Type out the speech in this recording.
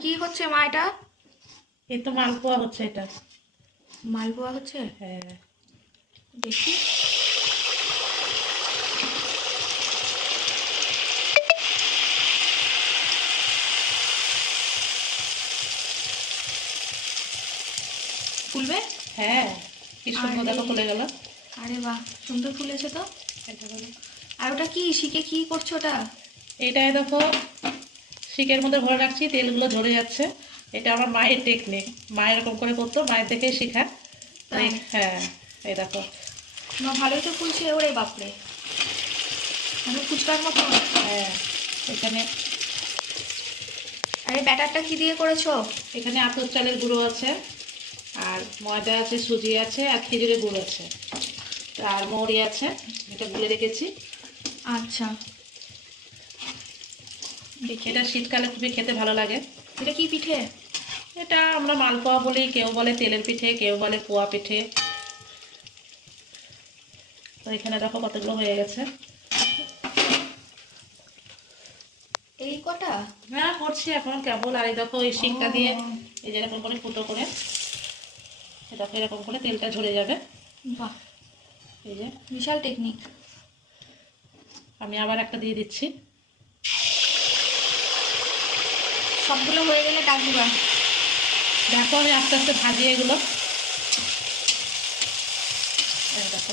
কি হচ্ছে মা এটা? এই তো মালপোয়া হচ্ছে এটা। মালপোয়া হচ্ছে? হ্যাঁ। দেখি। খুলবে হ্যাঁ। কি সুন্দর। দেখো খুলে গেল। আরে বাহ সুন্দর ফুলেছে তো। আর ওটা কি? শিখে কি করছ ওটা? এটাই দেখো। শিকের মধ্যে ভরে রাখছি তেলগুলো ঝরে যাচ্ছে। এটা আমার মায়ের টেকনিক মা এরকম করে করতো মায়ের দেখেই শেখা? হ্যাঁ এই দেখো। মা ভালোই তো ফুলছে ওরে বাপরে। মানে ফুচকার মতো। হ্যাঁ এখানে আরে ব্যাটারটা কি দিয়ে করেছ? এখানে আতর চালের গুঁড়ো আছে আর ময়দা আছে সুজি আছে আর খেজুরের গুঁড়ো আছে। আর মৌরি আছে এটা গুলে রেখেছি। আচ্ছা। এটা শীতকালে খুবই খেতে ভালো লাগে। এটা কি পিঠে? এটা আমরা মালপোয়া বলি কেউ বলে তেলের পিঠে কেউ বলে পোয়া পিঠে। তো এখানে দেখো কতগুলো হয়ে গেছে। এই কটা? হ্যাঁ করছি এখন কেবল। আর এই দেখো এই শিকটা দিয়ে এই যে এরকম করে ফুটো করে দেখো এরকম করে তেলটা ঝরে যাবে। বাহ। এই যে বিশাল টেকনিক আমি আবার একটা দিয়ে দিচ্ছি। সবগুলো হয়ে গেলে দিবা। দেখো আমি আস্তে আস্তে ভাজি এগুলো। দেখো।